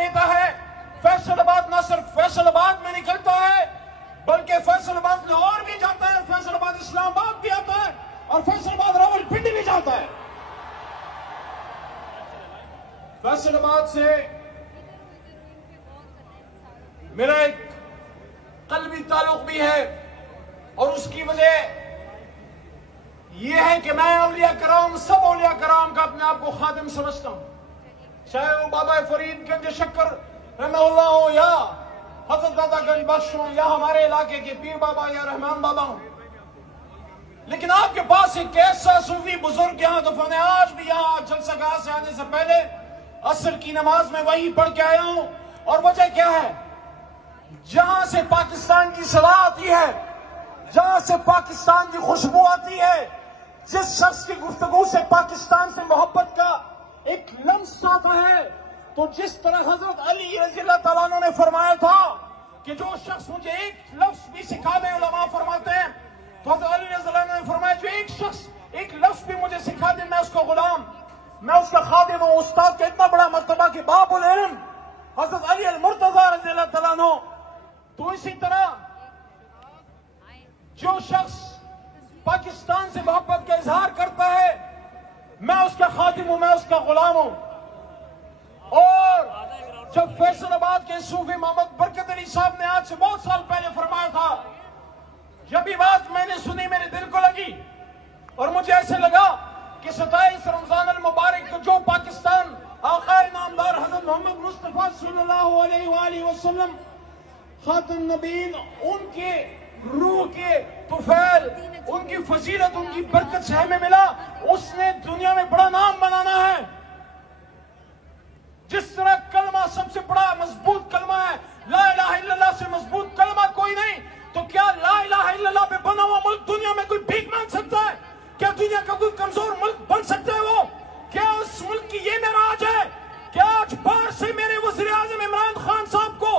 لیتا ہے، فیصل آباد نہ صرف فیصل آباد میں نکلتا ہے بلکہ فیصل آباد لاہور بھی جاتا ہے، فیصل آباد اسلام آباد بھی آتا ہے اور فیصل آباد راولپنڈی بھی جاتا ہے۔ فیصل آباد سے میرا ایک قلبی تعلق بھی ہے اور اس کی وجہ یہ ہے کہ میں اولیاء کرام، سب اولیاء کرام کا اپنے آپ کو خادم سمجھتا ہوں، چاہے وہ بابا فرید گنج شکر رحمہ اللہ ہو یا حضرت دادا گنج بخش ہوں یا ہمارے علاقے کے پیر بابا یا رحمان بابا ہوں، لیکن آپ کے پاس ایک ایسا صوفی بزرگ یہاں دفن ہے۔ آج بھی یہاں جلسہ گاہ سے آنے سے پہلے عصر کی نماز میں وہی پڑھ کے آیا ہوں، اور وجہ کیا ہے؟ جہاں سے پاکستان کی صدا آتی ہے، جہاں سے پاکستان کی خوشبو آتی ہے، جس شخص کی گفتگو سے پاکستان سے محبت کا ایک لمس آتا ہے، تو جس طرح حضرت علی رضی اللہ تعالیٰ عنہ نے فرمایا تھا کہ جو شخص مجھے ایک لفظ بھی سکھا دے، علماء فرماتے ہیں، تو حضرت علی رضی اللہ عنہ نے فرمایا جو ایک شخص ایک لفظ بھی مجھے سکھا دے، میں اس کا غلام، میں اس کا خادم ہوں۔ استاد کا اتنا بڑا مرتبہ کہ باب العلم حضرت علی المرتضی رضی اللہ تعالیٰ عنہ۔ تو اسی طرح جو شخص پاکستان سے محبت کا اظہار کرتا ہے، میں اس کا خادم ہوں، میں اس کا غلام ہوں۔ اور جب فیصل آباد کے صوفی محمد برکت علی صاحب نے آج سے بہت سال پہلے فرمایا تھا، جب یہ بات میں نے سنی میرے دل کو لگی اور مجھے ایسے لگا کہ 27 رمضان المبارک کو جو پاکستان آقا نامدار حضرت محمد مصطفیٰ صلی اللہ علیہ وآلہ وسلم خاتم النبیین، ان کے روح کے طفیل، ان کی فضیلت، ان کی برکت سے ہمیں ملا، اس نے دنیا میں بڑا نام بنانا ہے۔ جس طرح کلمہ سب سے بڑا مضبوط کلمہ ہے، لا الہ الا اللہ سے مضبوط کلمہ کوئی نہیں، تو کیا لا الہ الا اللہ پہ بنا ہوا ملک دنیا میں کوئی بھیک مانگ سکتا ہے؟ کیا دنیا کا کوئی کمزور ملک بن سکتا ہے وہ؟ کیا اس ملک کی یہ معراج ہے کہ آج باہر سے میرے وزیر اعظم عمران خان صاحب کو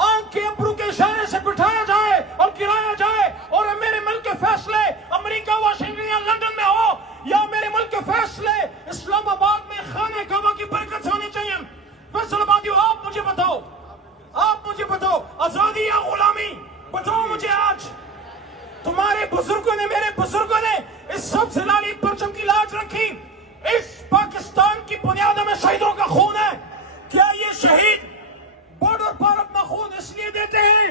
آنکھ کے ابرو کے اشارے سے بٹھایا جائے اور گرایا جائے، اور میرے ملک کے فیصلے امریکہ، واشنگٹن یا لندن میں ہو، یا میرے ملک کے فیصلے اسلام آباد میں خانہ کعبہ کی برکت سے ہونے چاہیے؟ فیصل آبادیوں، آپ مجھے بتاؤ آزادی یا غلامی؟ بتاؤ مجھے آج۔ تمہارے بزرگوں نے، میرے بزرگوں نے اس سب سے لالی پرچم کی لاج رکھی۔ اس پاکستان کی بنیادوں میں شہیدوں کا خون ہے۔ کیا یہ شہید بارڈر پر اپنا خون اس لیے دیتے ہیں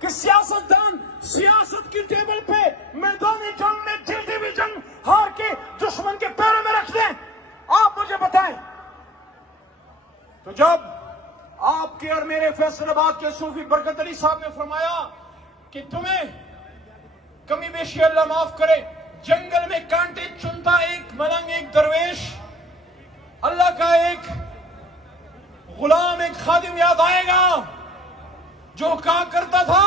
کہ سیاستدان سیاست کی ٹیبل پہ میدان جنگ میں جلدی بھی جنگ ہار کے دشمن کے پیروں میں رکھ دیں؟ آپ مجھے بتائیں۔ تو جب آپ کے اور میرے فیصل آباد کے صوفی برکت علی صاحب نے فرمایا کہ تمہیں کمی بیشی اللہ معاف کرے، جنگل میں کانٹے چنتا ایک ملنگ، ایک درویش، اللہ کا ایک غلام، ایک خادم یاد آئے گا جو کہا کرتا تھا،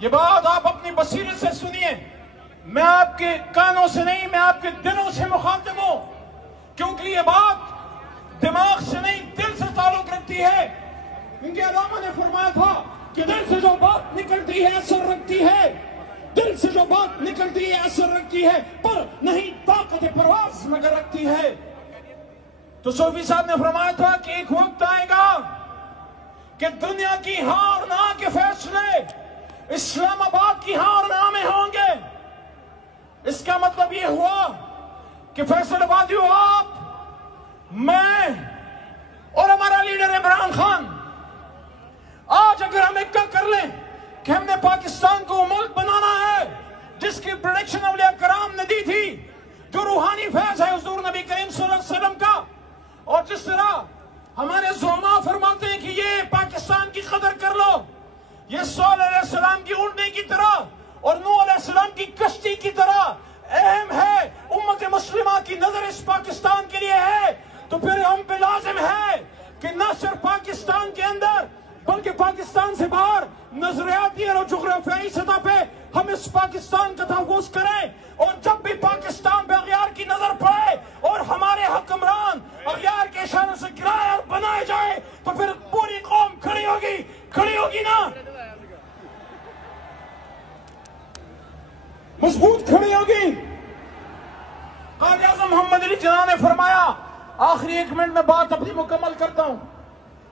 یہ بات آپ اپنی بصیرت سے سنیے، میں آپ کے کانوں سے نہیں، میں آپ کے دلوں سے مخاطب ہوں، کیونکہ یہ بات دماغ سے نہیں دل سے تعلق رکھتی ہے۔ کیونکہ علامہ نے فرمایا تھا کہ دل سے جو بات نکلتی ہے اثر رکھتی ہے، دل سے جو بات نکلتی ہے اثر رکھتی ہے، پر نہیں طاقت پرواز مگر رکھتی ہے۔ تو صوفی صاحب نے فرمایا تھا کہ ایک وقت آئے گا کہ دنیا کی ہاں اور نہ کے فیصلے اسلام آباد کی ہاں اور نہ میں ہوں گے۔ اس کا مطلب یہ ہوا کہ فیصل آبادیوں، آپ، میں اور ہمارا لیڈر عمران خان، آج اگر ہم ایک کر لیں کہ ہم نے پاکستان کو ملک بنانا ہے جس کی پریڈکشن اولیاء کرام نے دی تھی، جو روحانی فیض ہے حضور نبی کریم صلی اللہ علیہ وسلم کا، اور جس طرح ہمارے زعماء فرماتے ہیں کہ یہ پاکستان کی قدر کر لو، یہ صالح علیہ السلام کی اونٹنے کی طرح اور نوح علیہ السلام کی کشتی کی طرح اہم ہے، امت مسلمہ کی نظر اس پاکستان کے لیے ہے، تو پھر ہم پہ لازم ہے کہ نہ صرف پاکستان کے اندر بلکہ پاکستان سے باہر نظریاتی اور جغرافیائی سطح پہ ہم اس پاکستان کا تحفظ کریں، اور جب بھی پاکستان پہ اغیار کی نظر پڑے اور ہمارے حکمران اغیار کے اشاروں سے گرائے اور بنائے جائے تو پھر پوری قوم کھڑی ہوگی نا، مضبوط کھڑی ہوگی۔ قائد اعظم محمد علی جناح نے فرمایا، آخری 1 منٹ میں بات اپنی مکمل کرتا ہوں،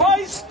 22